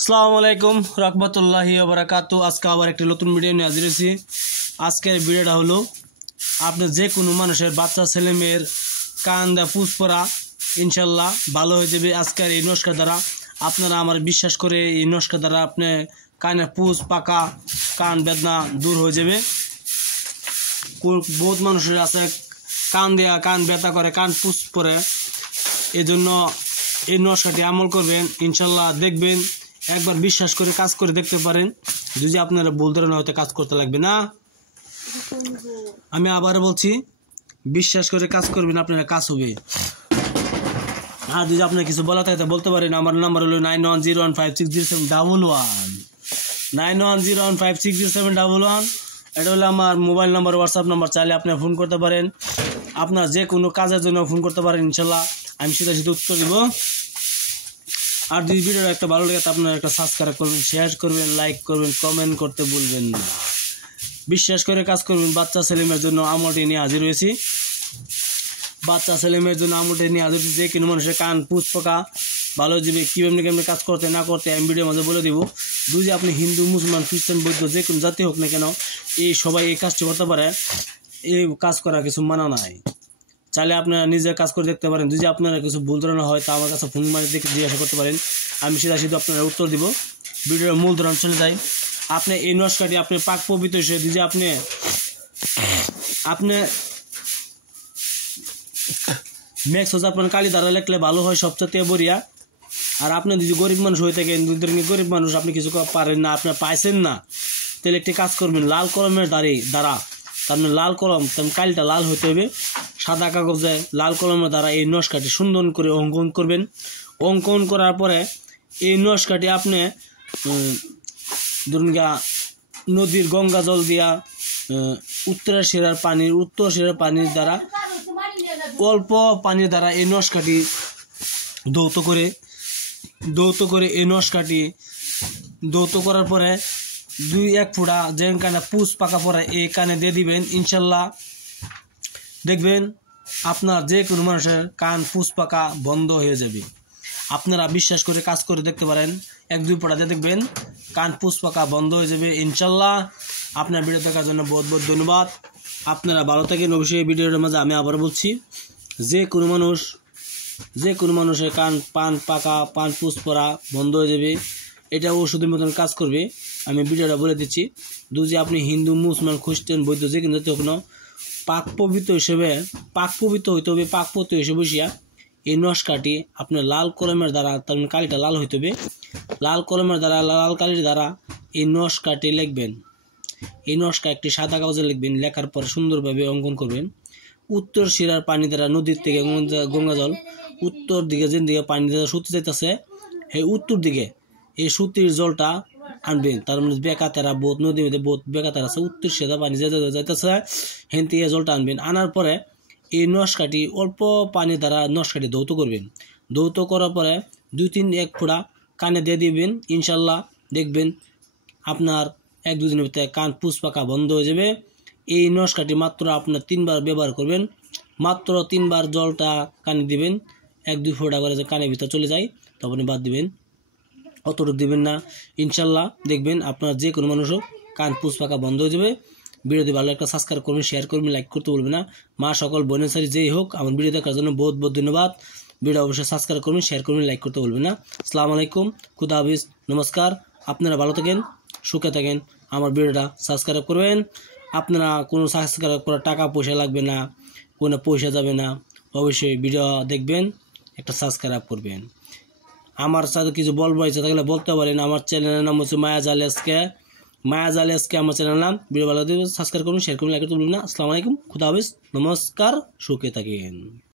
আসসালামু আলাইকুম রহমতুল্লাহি ওয়া বারাকাতু। আজকে আবার একটা নতুন ভিডিও নিয়ে হাজির হয়েছি। আজকের ভিডিওটা হলো আপনি যে কোনো মানুষের বাচ্চা ছেলে মেয়ের কান দা পুষ পরা ইনশাল্লাহ ভালো হয়ে যাবে আজকের এই নস্কা দ্বারা। আপনারা আমার বিশ্বাস করে এই নস্কা দ্বারা আপনি কানের পুষ পাকা কান বেদনা দূর হয়ে যাবে। বহুত মানুষের আছে কান দেয়া কান ব্যথা করে কান পুষ পরে, এই জন্য এই নস্কাটি আমল করবেন ইনশাল্লাহ, দেখবেন একবার বিশ্বাস করে কাজ করে দেখতে পারেন। যদি আপনারা ভুল ধরেন হয়তো কাজ করতে লাগবে না। আমি আবার বলছি, বিশ্বাস করে কাজ করবেন, আপনারা কাজ হবে। আর যদি আপনার কিছু বলা থাকে বলতে পারেন। আমার নাম্বার হলো 9101560711 9101560711। এটা হলো আমার মোবাইল নাম্বার, হোয়াটসঅ্যাপ নাম্বার। চাইলে আপনি ফোন করতে পারেন, আপনার যে কোনো কাজের জন্য ফোন করতে পারেন। ইনশাল্লাহ আমি সেটা উত্তর দেব। আর যদি ভিডিওটা একটা ভালো লাগে আপনারা একটা সাবস্ক্রাইব করবেন, শেয়ার করবেন, লাইক করবেন, কমেন্ট করতে ভুলবেন না। বিশ্বাস করে কাজ করবেন। বাচ্চা ছেলেমেয়ের জন্য আমলটি নিয়ে হাজির হয়েছি। বাচ্চা ছেলেমেয়ের জন্য আমলটি নিয়ে হাজির হয়েছি। যে কোনো মানুষের কান পুষ পোকা ভালো যাবে, কীভাবে কেমনি কাজ করতে না করতে আমি ভিডিওর মাঝে বলে দেবো। যদি আপনি হিন্দু মুসলমান খ্রিস্টান বৌদ্ধ যে কোনো জাতি হোক না কেন, এই সবাই এই কাজটি করতে পারে। এই কাজ করা কিছু মানা নাই। চাইলে আপনারা নিজের কাজ করে দেখতে পারেন। যদি আপনারা কিছু ভুল ধারণা হয় তা আমার কাছে ফোন মারি দেখে জিজ্ঞাসা করতে পারেন, আমি সেটা আপনারা উত্তর দিব। ভিডিওর মূল ধারণা চলে যাই। আপনি এই নস্কাটি আপনি পাক পবিত্র হিসেবে যদি আপনি ম্যাক্স হচ্ছে আপনার কালি দ্বারা লেখলে ভালো হয়, সবচেয়ে বড়িয়া। আর আপনি যদি গরিব মানুষ হয়ে থাকেন, গরিব মানুষ আপনি কিছু পারেন না, আপনি পাইছেন না, তাহলে একটি কাজ করবেন। লাল কলমের দ্বারা তার মানে লাল কলম, তেমন কালিটা লাল হইতে হবে। সাদা কাগজে লাল কলমের দ্বারা এই নস্কাটি সুন্দর করে অঙ্কন করবেন। অঙ্কন করার পরে এই নস্কাটি আপনি ধরুন নদীর গঙ্গা জল দিয়া উত্তর সেরার পানির দ্বারা অল্প পানির দ্বারা এই নস্কাটি ধৌত করে এই নস্কাটি ধৌত করার পরে 2-1 ফোঁটা যে কানে পুষ পাকা পরে এই কানে দিয়ে দিবেন। ইনশাল্লাহ দেখবেন আপনার যে কোনো মানুষের কান পুষ পাকা বন্ধ হয়ে যাবে। আপনারা বিশ্বাস করে কাজ করে দেখতে পারেন। 1-2 ফোঁটা দিয়ে দেখবেন কান পুষ পাকা বন্ধ হয়ে যাবে ইনশাল্লাহ। আপনার ভিডিও দেখার জন্য বহুত বহুত ধন্যবাদ। আপনারা ভালো থাকেন। অবশ্যই ভিডিওর মাঝে আমি আবার বলছি, যে কোনো মানুষের কান পাকা পুষ পড়া বন্ধ হয়ে যাবে। এটা ওষুধের মতন কাজ করবে। আমি ভিডিওটা বলে দিচ্ছি। যদি আপনি হিন্দু মুসলমান খ্রিস্টান বৌদ্ধ যে কিন্তু জাতি হোক না, পাক পবিত্র হিসেবে হইতে হবে। পাক পবিত্র হিসেবে বসিয়া এই নস্কাটি আপনার লাল কলমের দ্বারা, তার কালিটা লাল হইতে হবে। লাল কলমের দ্বারা, লাল কালির দ্বারা এই নস্কাটি লিখবেন। এই নস্কা একটি সাদা কাগজে লিখবেন। লেখার পর সুন্দরভাবে অঙ্কন করবেন। উত্তর শিরার পানি দ্বারা, নদীর থেকে গঙ্গা জল উত্তর দিকে যেন দিকে পানি দ্বারা সুতি যাইতেছে, এই উত্তর দিকে এই সুতির জলটা আনবেন। তার মানে বেকাতারা বোধ নদীর মধ্যে বোধ বেকাতার আছে, উত্তর সেদা পানি যাইতেছে, হেন থেকে জলটা আনবেন। আনার পরে এই নস্কাটি অল্প পানি দ্বারা নস্কাটি ধৌত করবেন। ধৌত করার পরে 2-3-1 ফোঁটা কানে দিয়ে দিবেন। ইনশাল্লাহ দেখবেন আপনার 1-2 দিনের ভিতরে কান পুষ পাকা বন্ধ হয়ে যাবে। এই নস্কাটি মাত্র আপনার 3 বার ব্যবহার করবেন। মাত্র 3 বার জলটা কানে দিবেন। 1-2 ফোঁটা করে যে কানের ভিতরে চলে যায় তখন বাদ দিবেন, অতটুকু দিবেন না। ইনশাল্লাহ দেখবেন আপনার যে কোনো মানুষও কান পুষ পাকা বন্ধ হয়ে যাবে। ভিডিওটি ভালো একটা সাবস্ক্রাইব করবেন, শেয়ার করবেন, লাইক করতে বলবেন না। মা সকল বোনের সারি যেই হোক, আমার ভিডিও দেখার জন্য বহুত বহুত ধন্যবাদ। ভিডিও অবশ্যই সাবস্ক্রাইব করবেন, শেয়ার করবেন, লাইক করতে বলবেন না। আসসালামু আলাইকুম, খুদা হাফিজ, নমস্কার। আপনারা ভালো থাকেন, সুখে থাকেন। আমার ভিডিওটা সাবস্ক্রাইব করবেন। আপনারা কোনো সাবস্ক্রাইব করার টাকা পয়সা লাগবে না, কোনো পয়সা যাবে না। অবশ্যই ভিডিও দেখবেন, একটা সাবস্ক্রাইব করবেন। আমার সাথে কিছু বলবো ইচ্ছা থাকলে বলতে পারেন। আমার চ্যানেলের নাম হচ্ছে মায়াজ আলী এসকে আমার চ্যানেলের নাম। ভিডিও ভালো সাবস্ক্রাইব করুন, শেয়ার করুন, লাইক করতে ভুলবেন না। আসসালামু আলাইকুম, খুদা হাফিজ, নমস্কার, সুখে থাকেন।